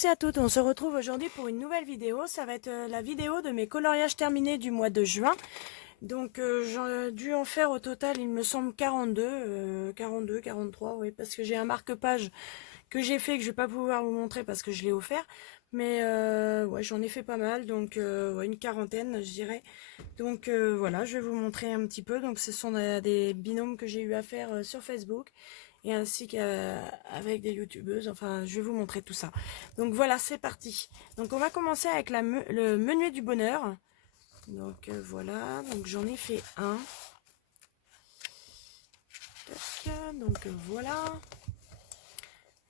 tous et à toutes, on se retrouve aujourd'hui pour une nouvelle vidéo. Ça va être la vidéo de mes coloriages terminés du mois de juin. Donc j'aurais dû en faire au total, il me semble 42, 43, oui, parce que j'ai un marque-page que j'ai fait que je vais pas pouvoir vous montrer parce que je l'ai offert. Mais ouais, j'en ai fait pas mal, donc ouais, une quarantaine, je dirais. Donc voilà, je vais vous montrer un petit peu. Donc ce sont des binômes que j'ai eu à faire sur Facebook et ainsi qu'avec des youtubeuses. Enfin, je vais vous montrer tout ça. Donc voilà, c'est parti. Donc on va commencer avec le menuet du bonheur. Donc voilà, donc j'en ai fait un. Tac, donc voilà.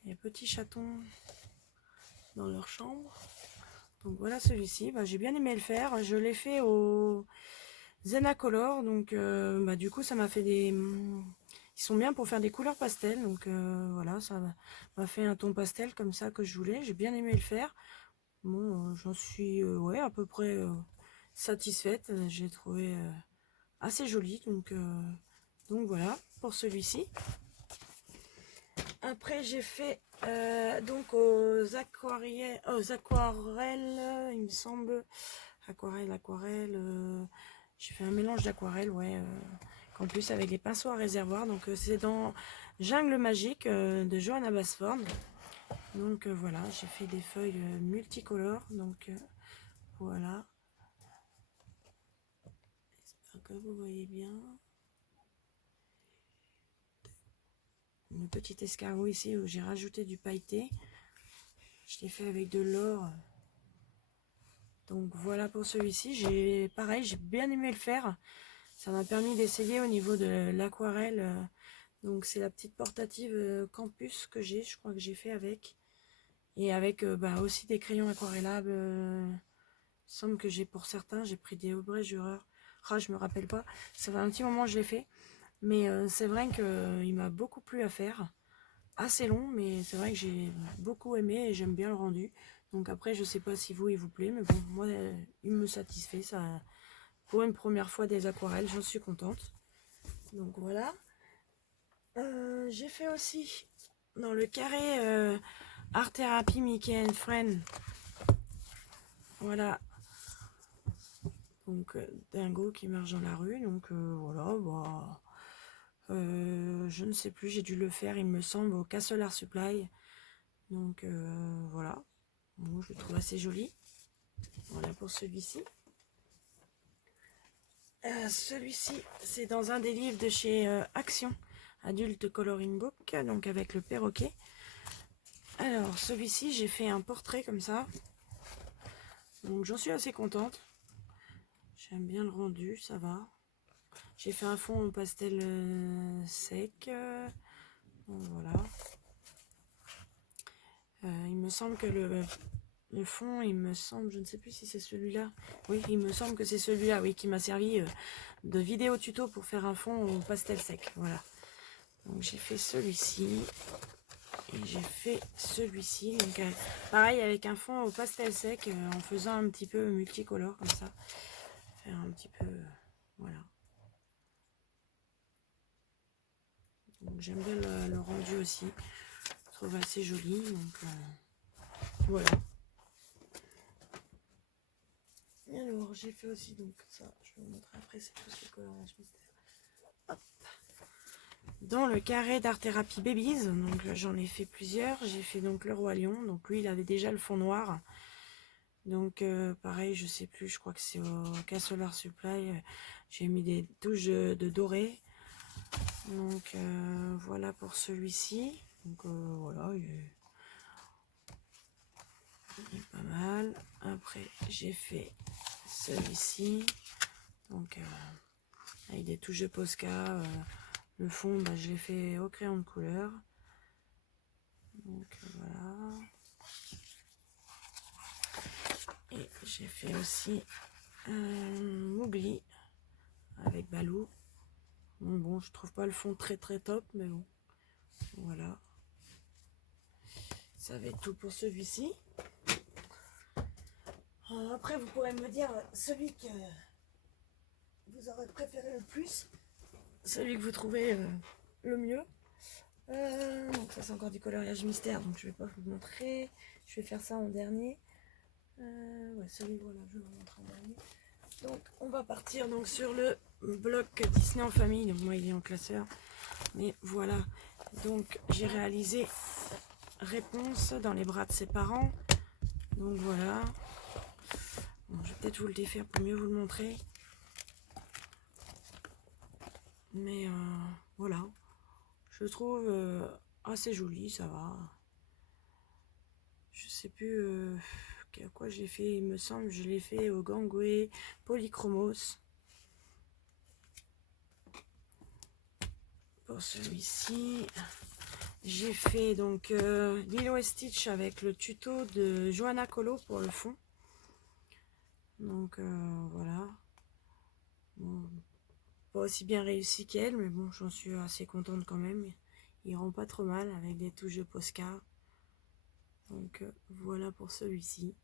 Les petits chatons dans leur chambre. Donc voilà celui-ci. Bah, j'ai bien aimé le faire. Je l'ai fait au Zenacolor. Donc bah, du coup ça m'a fait des... Ils sont bien pour faire des couleurs pastel. Donc voilà, ça m'a fait un ton pastel comme ça que je voulais. J'ai bien aimé le faire. Bon, j'en suis ouais, à peu près satisfaite. J'ai trouvé assez joli. Donc voilà pour celui-ci. Après j'ai fait donc aux aquarelles, il me semble. Aquarelle. J'ai fait un mélange d'aquarelle, ouais. En plus avec les pinceaux à réservoir. Donc c'est dans Jungle Magique de Johanna Basford. Donc voilà, j'ai fait des feuilles multicolores. Donc voilà. J'espère que vous voyez bien. Une petite escargot ici où j'ai rajouté du pailleté. Je l'ai fait avec de l'or. Donc voilà pour celui-ci. Pareil, j'ai bien aimé le faire. Ça m'a permis d'essayer au niveau de l'aquarelle. Donc c'est la petite portative Campus que j'ai. Je crois que j'ai fait avec. Et avec bah, aussi des crayons aquarellables. Il semble que j'ai pour certains, j'ai pris des Aubrey Jureur. Ah, je me rappelle pas. Ça fait un petit moment que je l'ai fait. Mais c'est vrai qu'il m'a beaucoup plu à faire. Assez long, mais c'est vrai que j'ai beaucoup aimé et j'aime bien le rendu. Donc après, je sais pas si vous, il vous plaît, mais bon, moi, il me satisfait. Ça, pour une première fois des aquarelles, j'en suis contente. Donc voilà. J'ai fait aussi dans le carré Art Therapy Mickey and Friend. Voilà. Donc Dingo qui marche dans la rue. Donc voilà, bah, je ne sais plus, j'ai dû le faire, il me semble, au Castle Art Supply. Donc voilà. Bon, je le trouve assez joli. Voilà pour celui-ci. Celui-ci, c'est dans un des livres de chez Action, Adulte Coloring Book, donc avec le perroquet. Alors, celui-ci, j'ai fait un portrait comme ça. Donc, j'en suis assez contente. J'aime bien le rendu, ça va. J'ai fait un fond au pastel sec. Donc, voilà. Il me semble que le fond, il me semble, je ne sais plus si c'est celui-là. Oui, il me semble que c'est celui-là, oui, qui m'a servi de vidéo tuto pour faire un fond au pastel sec. Voilà. Donc j'ai fait celui-ci. Et j'ai fait celui-ci. Donc pareil avec un fond au pastel sec en faisant un petit peu multicolore comme ça. Faire un petit peu. Voilà. Donc j'aime bien le rendu aussi. Je trouve assez joli. Donc voilà. Alors, j'ai fait aussi donc ça, je vais vous montrer après, c'est tout ce coloriage mystère. Dans le carré d'Art Therapy Babies, donc j'en ai fait plusieurs. J'ai fait donc le Roi Lion, donc lui il avait déjà le fond noir. Donc pareil, je sais plus, je crois que c'est au Castle Art Supply. J'ai mis des touches de doré. Donc voilà pour celui-ci. Donc voilà, il est pas mal. Après, j'ai fait celui-ci. Donc avec des touches de Posca. Le fond, bah, je l'ai fait au crayon de couleur. Donc voilà. Et j'ai fait aussi un Mowgli avec Balou. Bon, je trouve pas le fond très top, mais bon. Voilà. Ça va être tout pour celui-ci. Après, vous pourrez me dire celui que vous aurez préféré le plus. Celui que vous trouvez le mieux. Donc ça c'est encore du coloriage mystère, donc je vais pas vous le montrer. Je vais faire ça en dernier. Ouais, ce livre-là, je vais vous montrer en dernier. Donc on va partir donc sur le bloc Disney en famille. Donc moi il est en classeur, mais voilà. Donc j'ai réalisé Réponse dans les bras de ses parents. Donc voilà. Bon, je vais peut-être vous le défaire pour mieux vous le montrer. Mais voilà. Je le trouve assez joli, ça va. Je sais plus quoi j'ai fait, il me semble, je l'ai fait au Gangway Polychromos. Pour celui-ci, j'ai fait donc Lilo et Stitch avec le tuto de Johanna Colo pour le fond. Donc voilà. Bon, pas aussi bien réussi qu'elle, mais bon, j'en suis assez contente quand même. Il rend pas trop mal avec des touches de Posca. Donc voilà pour celui-ci.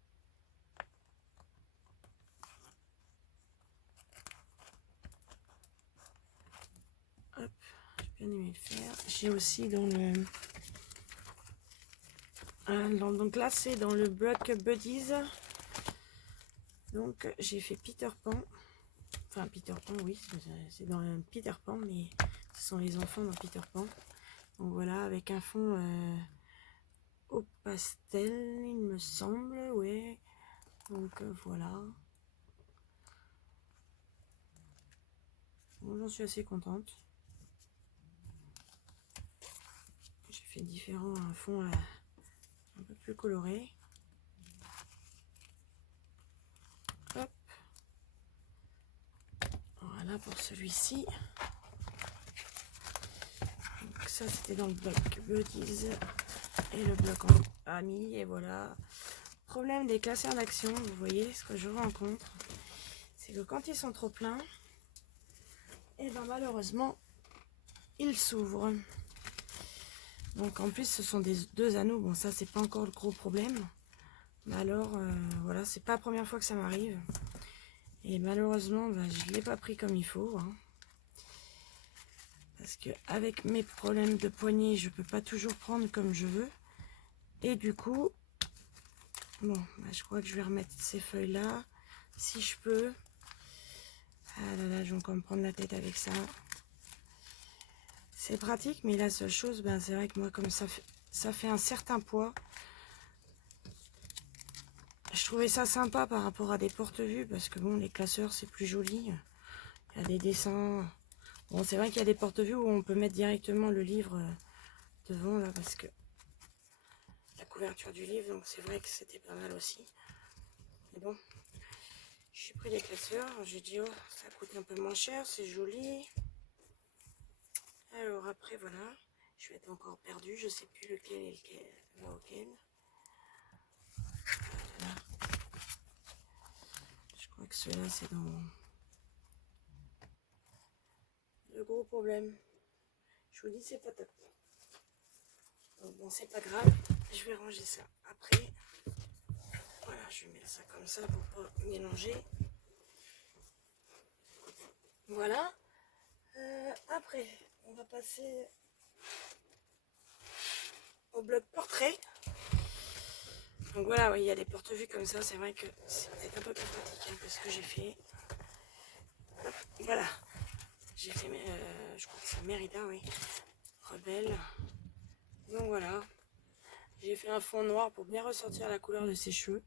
Hop, j'ai bien aimé le faire. J'ai aussi dans le... donc là, c'est dans le bloc Buddies. Donc j'ai fait Peter Pan. Enfin, Peter Pan, oui, c'est dans un Peter Pan, mais ce sont les enfants dans Peter Pan. Donc voilà, avec un fond au pastel, il me semble, ouais. Donc voilà. Bon, j'en suis assez contente. J'ai fait différents fonds un peu plus colorés. Hop. Voilà pour celui-ci. Donc ça, c'était dans le bloc Buddies et le bloc en Amis. Et voilà. Problème des classeurs d'action, vous voyez ce que je rencontre, c'est que quand ils sont trop pleins, et ben malheureusement, ils s'ouvrent. Donc en plus, ce sont des deux anneaux. Bon, ça c'est pas encore le gros problème. Mais alors, voilà, c'est pas la première fois que ça m'arrive. Et malheureusement, ben, je l'ai pas pris comme il faut. Hein. Parce que avec mes problèmes de poignet, je peux pas toujours prendre comme je veux. Et du coup, bon, ben, je crois que je vais remettre ces feuilles-là, si je peux. Ah là là, je vais encore me prendre la tête avec ça. C'est pratique, mais la seule chose, ben, c'est vrai que moi, comme ça fait un certain poids, je trouvais ça sympa par rapport à des porte-vues, parce que bon, les classeurs, c'est plus joli. Il y a des dessins. Bon, c'est vrai qu'il y a des porte-vues où on peut mettre directement le livre devant, là, parce que la couverture du livre, donc c'est vrai que c'était pas mal aussi. Mais bon, j'ai pris les classeurs, j'ai dit, oh, ça coûte un peu moins cher, c'est joli. Alors après, voilà, je vais être encore perdue, je sais plus lequel est lequel va auquel. Voilà. Je crois que celui-là, c'est dans le gros problème. Je vous dis, c'est pas top. Donc bon, c'est pas grave, je vais ranger ça après. Voilà, je vais mettre ça comme ça pour pas mélanger. Voilà. Après, on va passer au bloc portrait. Donc voilà, oui, il y a des porte-vues comme ça, c'est vrai que c'est peut-être un peu plus pratique hein, que ce que j'ai fait. Voilà, j'ai fait, je crois que c'est Mérida, oui, Rebelle. Donc voilà, j'ai fait un fond noir pour bien ressortir la couleur de ses cheveux.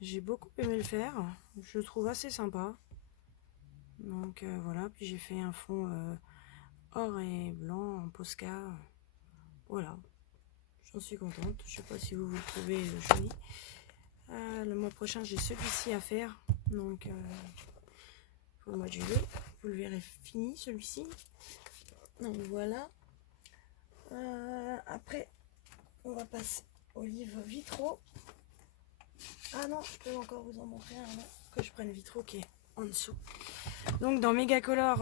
J'ai beaucoup aimé le faire, je le trouve assez sympa. Donc voilà, puis j'ai fait un fond or et blanc en Posca. Voilà, j'en suis contente. Je sais pas si vous trouvez joli. Le mois prochain, j'ai celui-ci à faire. Donc, pour le mois de juillet, vous le verrez fini celui-ci. Donc voilà. Après, on va passer au livre Vitraux. Ah non, je peux encore vous en montrer un là, que je prenne Vitraux qui est en dessous. Donc dans Megacolor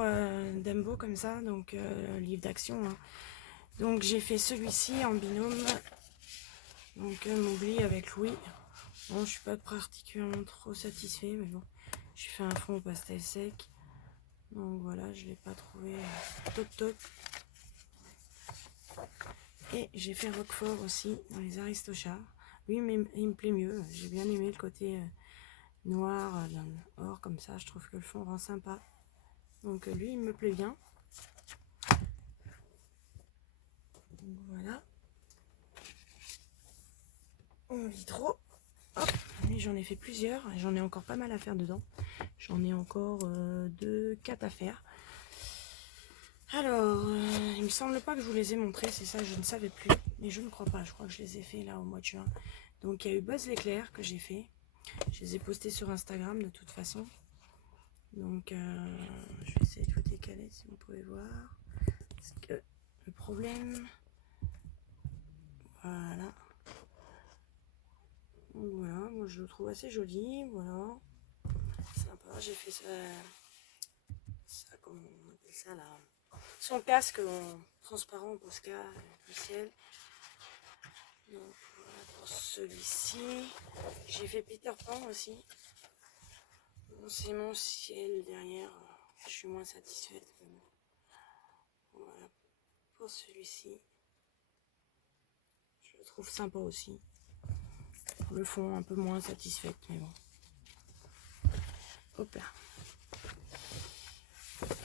Dumbo comme ça, donc livre d'action. Hein. Donc j'ai fait celui-ci en binôme. Donc Mowgli avec Louis. Bon, je suis pas particulièrement trop satisfait, mais bon, j'ai fait un fond au pastel sec. Donc voilà, je l'ai pas trouvé top top. Et j'ai fait Roquefort aussi dans les Aristochats. Lui, il me plaît mieux. J'ai bien aimé le côté noir, or comme ça. Je trouve que le fond rend sympa. Donc lui, il me plaît bien. Donc, voilà. Mon vitraux. Hop. Et j'en ai fait plusieurs. J'en ai encore pas mal à faire dedans. J'en ai encore 4 à faire. Alors, il me semble pas que je vous les ai montrés, c'est ça, je ne savais plus. Mais je ne crois pas, je crois que je les ai fait là au mois de juin. Donc il y a eu Buzz l'éclair que j'ai fait. Je les ai postés sur Instagram de toute façon. Donc je vais essayer de vous décaler si vous pouvez voir. Parce que le problème... Voilà. Donc voilà, moi je le trouve assez joli, voilà. Sympa, j'ai fait ça, comment on appelle ça là, son casque en transparent en Posca du ciel. Donc voilà pour celui-ci. J'ai fait Peter Pan aussi. Bon, c'est mon ciel derrière. Je suis moins satisfaite. Voilà pour celui-ci. Je le trouve sympa aussi. Le fond un peu moins satisfaite, mais bon. Hop là.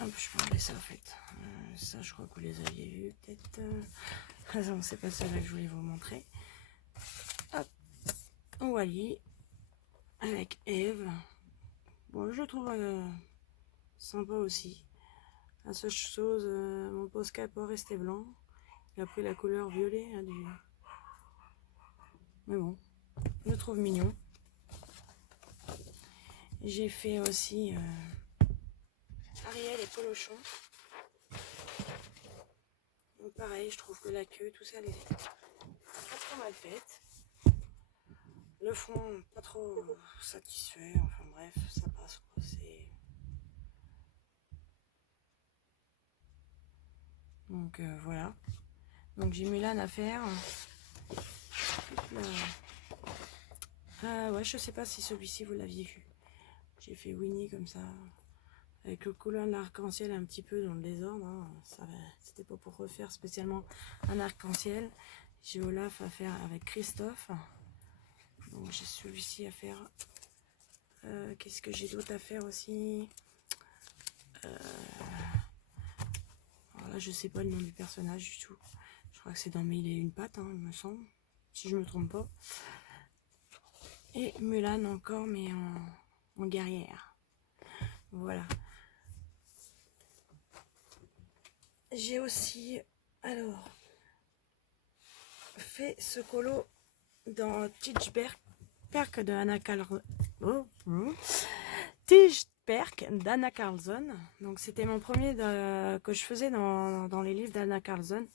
Hop, je peux enlever ça en fait. Ça, je crois que vous les aviez vus peut-être. Ah non, c'est pas celle-là que je voulais vous montrer. Hop, Wally avec Eve. Bon, je le trouve sympa aussi. La seule chose, mon Posca peut rester blanc. Il a pris la couleur violet hein, du. Mais bon, je le trouve mignon. J'ai fait aussi Ariel et Polochon. Donc pareil, je trouve que la queue, tout ça, elle est pas trop mal faite. Le fond, pas trop satisfait. Enfin bref, ça passe quoi. Donc voilà. Donc j'ai Mulan à faire. Ouais, je sais pas si celui-ci vous l'aviez vu. J'ai fait Winnie comme ça. Avec le couleur de l'arc-en-ciel un petit peu dans le désordre. Hein. C'était pas pour refaire spécialement un arc-en-ciel. J'ai Olaf à faire avec Christophe. Donc j'ai celui-ci à faire. Qu'est-ce que j'ai d'autre à faire aussi? Alors là, je sais pas le nom du personnage du tout. Je crois que c'est dans Mille et une pattes, hein, il me semble. Si je me trompe pas. Et Mulan encore, mais en guerrière. Voilà. J'ai aussi, alors, fait ce colo dans Tijdperk de Anna Carlson. Tijdperk d'Anna Carlson. Donc c'était mon premier que je faisais dans les livres d'Anna Carlson.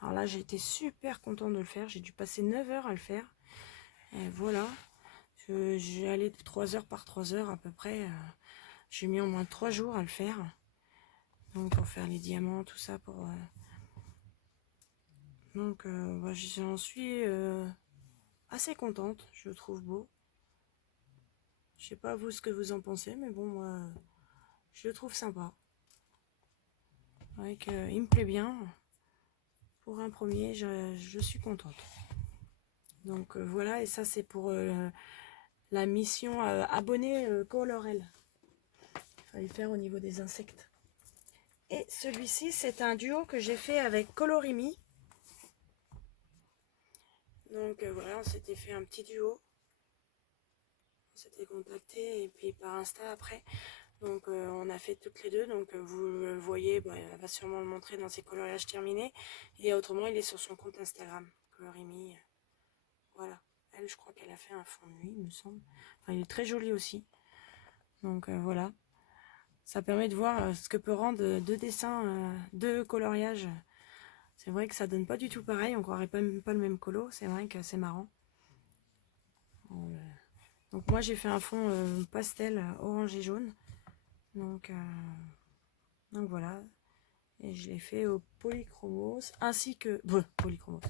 Alors là, j'ai été super contente de le faire. J'ai dû passer 9 heures à le faire. Et voilà. J'ai allé 3 heures par 3 heures à peu près. J'ai mis au moins 3 jours à le faire. Donc pour faire les diamants, tout ça. Donc j'en suis assez contente. Je le trouve beau. Je sais pas vous ce que vous en pensez, mais bon, moi, je le trouve sympa. Avec, il me plaît bien. Pour un premier, je suis contente. Donc voilà, et ça c'est pour la mission abonné colorel. Il fallait faire au niveau des insectes. Et celui-ci, c'est un duo que j'ai fait avec Colorimi. Donc voilà, on s'était fait un petit duo. On s'était contacté et puis par Insta après. Donc on a fait toutes les deux. Donc vous le voyez, elle va sûrement le montrer dans ses coloriages terminés. Et autrement, il est sur son compte Instagram, Colorimi. Voilà. Elle, je crois qu'elle a fait un fond de nuit, il me semble. Enfin, il est très joli aussi. Donc voilà. Ça permet de voir ce que peut rendre deux dessins, deux coloriages. C'est vrai que ça donne pas du tout pareil. On croirait pas le même colo. C'est vrai que c'est marrant. Donc moi j'ai fait un fond pastel orange et jaune. Donc voilà. Et je l'ai fait au polychromos ainsi que polychromos.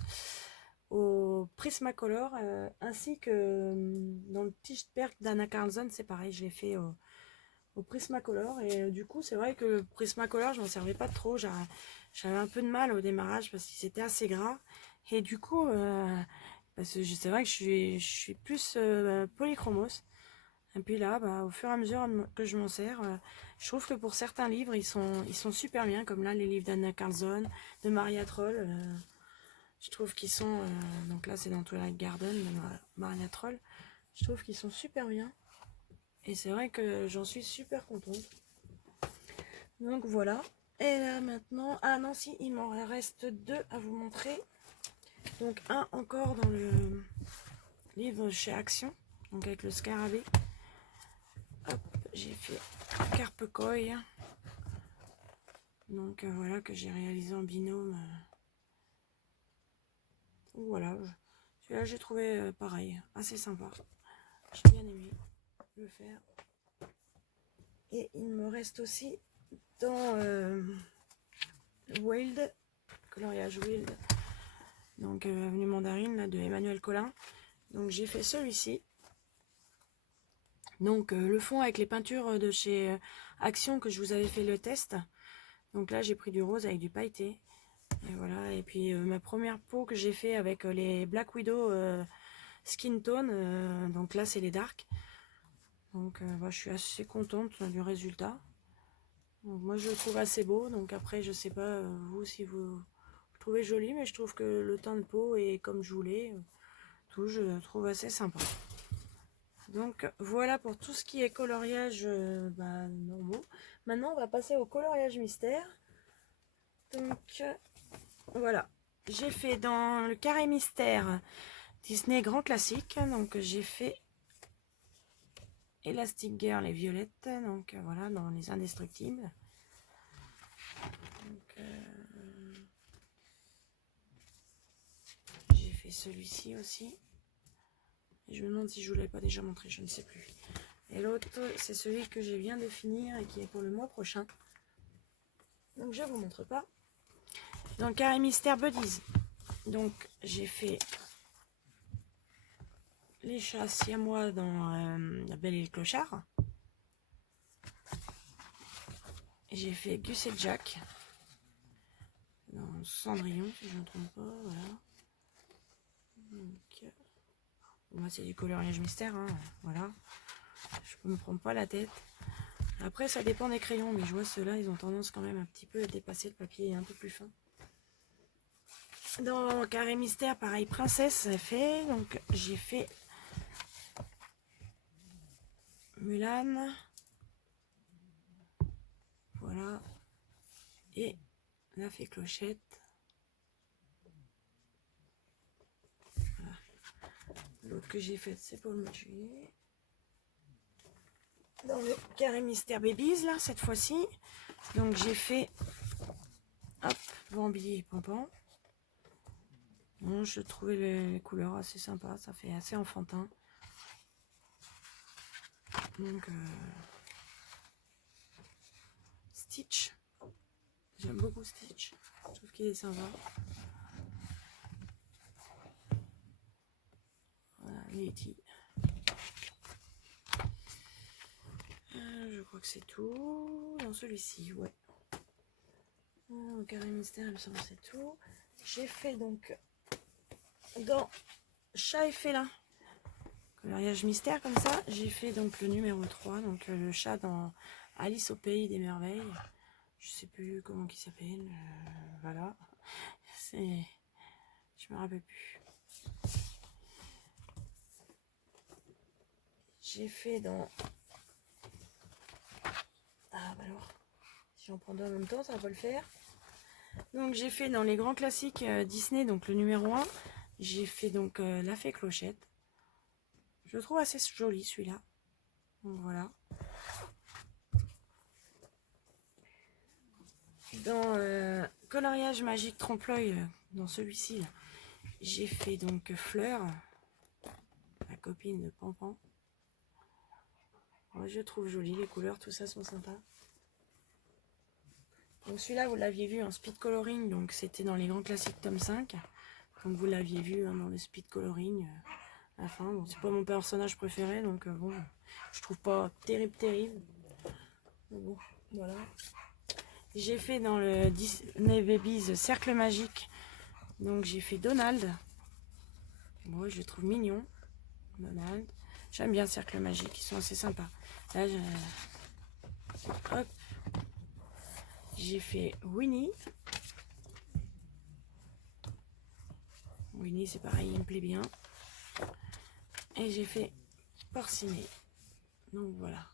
Au Prismacolor ainsi que dans le Tijdperk d'Anna Carlson, c'est pareil, je l'ai fait au Prismacolor. Et du coup, c'est vrai que le Prismacolor, je m'en servais pas trop. J'avais un peu de mal au démarrage parce qu'il était assez gras. Et du coup, parce que c'est vrai que je suis plus polychromos. Et puis là, bah, au fur et à mesure que je m'en sers, je trouve que pour certains livres, ils sont super bien, comme là, les livres d'Anna Carlson, de Maria Troll. Je trouve qu'ils sont, donc là, c'est dans Twilight Garden, de Maria Troll. Je trouve qu'ils sont super bien. Et c'est vrai que j'en suis super contente. Donc voilà. Et là maintenant, ah non, si, il m'en reste deux à vous montrer. Donc un encore dans le livre chez Action, donc avec le scarabée. Hop, j'ai fait Carpe Koi. Donc voilà, que j'ai réalisé en binôme. Voilà, celui-là j'ai trouvé pareil, assez sympa. J'ai bien aimé le faire. Et il me reste aussi dans Wild, coloriage Wild, donc Avenue Mandarine là, de Emmanuel Collin. Donc j'ai fait celui-ci. Donc le fond avec les peintures de chez Action que je vous avais fait le test. Donc là j'ai pris du rose avec du pailleté. Et voilà, et puis ma première peau que j'ai fait avec les Black Widow Skin Tone, donc là c'est les dark. Donc bah, je suis assez contente du résultat. Donc, moi je le trouve assez beau, donc après je sais pas vous si vous trouvez joli, mais je trouve que le teint de peau est comme je voulais, tout je le trouve assez sympa. Donc voilà pour tout ce qui est coloriage bah, normaux. Maintenant on va passer au coloriage mystère. Donc voilà, j'ai fait dans le carré mystère Disney grand classique, donc j'ai fait Elastic Girl et Violette, donc voilà, dans les indestructibles. Donc, j'ai fait celui-ci aussi. Et je me demande si je vous l'avais pas déjà montré, je ne sais plus. Et l'autre, c'est celui que je viens de finir et qui est pour le mois prochain. Donc je vous montre pas. Dans le carré mystère Buddies, donc j'ai fait les chats siamois dans La Belle et le Clochard. J'ai fait Gus et Jack dans Cendrillon, si je ne me trompe pas, voilà. Donc, moi c'est du coloriage mystère, hein, voilà. Je ne me prends pas la tête. Après ça dépend des crayons, mais je vois ceux-là, ils ont tendance quand même un petit peu à dépasser, le papier est un peu plus fin. Dans carré mystère, pareil, princesse, ça fait, donc j'ai fait Mulan, voilà, et la fée Clochette. Voilà. L'autre que j'ai faite, c'est pour le mois de juillet. Dans le carré mystère Babies, là, cette fois-ci, donc j'ai fait, hop, Bambi et Pampan. Bon, je trouvais les couleurs assez sympas, ça fait assez enfantin. Donc, Stitch, j'aime beaucoup Stitch, je trouve qu'il est sympa. Voilà, Letty. Je crois que c'est tout. Dans celui-ci, ouais. Au carré mystère, il me semble que c'est tout. J'ai fait donc dans Chat et Félin, coloriage mystère comme ça. J'ai fait donc le numéro 3, donc le chat dans Alice au pays des merveilles. Je sais plus comment il s'appelle. Voilà. C'est... Je me rappelle plus. J'ai fait dans... Ah bah alors, si j'en prends deux en même temps, ça va pas le faire. Donc j'ai fait dans les grands classiques Disney, donc le numéro 1, j'ai fait donc La Fée Clochette. Je le trouve assez joli celui-là. Donc voilà. Dans coloriage magique trompe-l'œil, dans celui-ci, j'ai fait donc Fleur, la copine de Pampan. Ouais, je trouve joli, les couleurs, tout ça sont sympas. Donc celui-là, vous l'aviez vu en speed coloring, donc c'était dans les grands classiques tome 5. Donc vous l'aviez vu hein, dans le speed coloring à la fin. Bon, c'est pas mon personnage préféré, donc bon, je trouve pas terrible. Mais bon, voilà. J'ai fait dans le Disney Babies Cercle Magique, Donc j'ai fait Donald. Moi je le trouve mignon. Donald. J'aime bien Cercle Magique, ils sont assez sympas. Là, hop. J'ai fait Winnie. Winnie, c'est pareil, il me plaît bien. Et j'ai fait Porcinet. Donc voilà.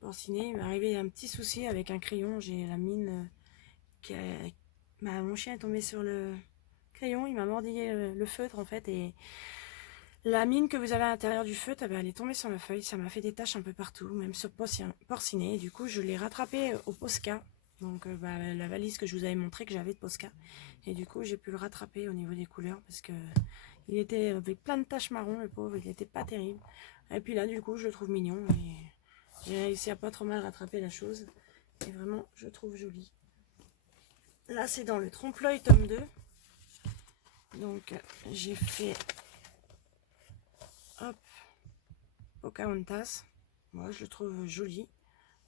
Porcinet, il m'est arrivé un petit souci avec un crayon. J'ai la mine qui a... Mon chien est tombé sur le crayon, il m'a mordillé le feutre en fait. Et la mine que vous avez à l'intérieur du feutre, elle est tombée sur ma feuille. Ça m'a fait des taches un peu partout, même sur Porcinet. Et du coup, je l'ai rattrapé au Posca. Donc la valise que je vous avais montré que j'avais de Posca. Et du coup, j'ai pu le rattraper au niveau des couleurs parce que il était avec plein de taches marron, le pauvre. Il n'était pas terrible. Et puis là, du coup, je le trouve mignon. Et j'ai réussi à pas trop mal rattraper la chose. Et vraiment, je trouve joli. Là, c'est dans le Trompe-l'œil tome 2. Donc, j'ai fait... Hop. Pocahontas. Moi, je le trouve joli.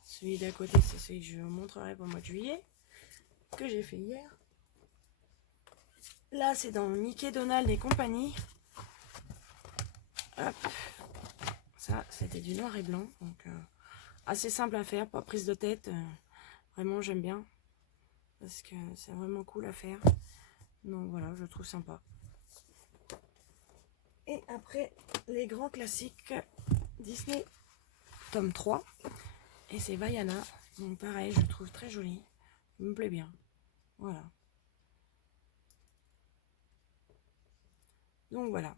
Celui d'à côté, c'est celui que je vous montrerai pour le mois de juillet. Que j'ai fait hier. Là, c'est dans Mickey, Donald et compagnie. Hop. Ça, c'était du noir et blanc. Donc, assez simple à faire, pas prise de tête. Vraiment, j'aime bien. Parce que c'est vraiment cool à faire. Donc voilà, je trouve sympa. Et après, les grands classiques Disney, tome 3. Et c'est Vaiana. Donc pareil, je le trouve très joli. Il me plaît bien. Voilà. Donc voilà.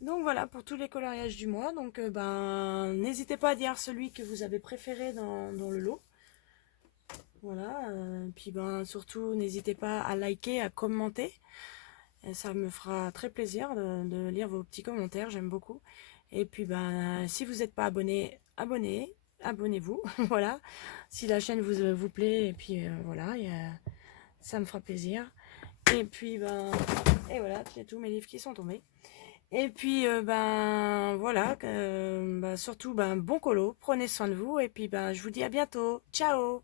Donc voilà pour tous les coloriages du mois. Donc n'hésitez pas à dire celui que vous avez préféré dans le lot. Voilà. Puis surtout, n'hésitez pas à liker, à commenter. Et ça me fera très plaisir de lire vos petits commentaires. J'aime beaucoup. Et puis si vous n'êtes pas abonné, abonnez-vous. Voilà. Si la chaîne vous plaît. Et puis voilà. Ça me fera plaisir. Et puis et voilà, c'est tous mes livres qui sont tombés. Et puis voilà, surtout bon colo, prenez soin de vous et puis je vous dis à bientôt. Ciao.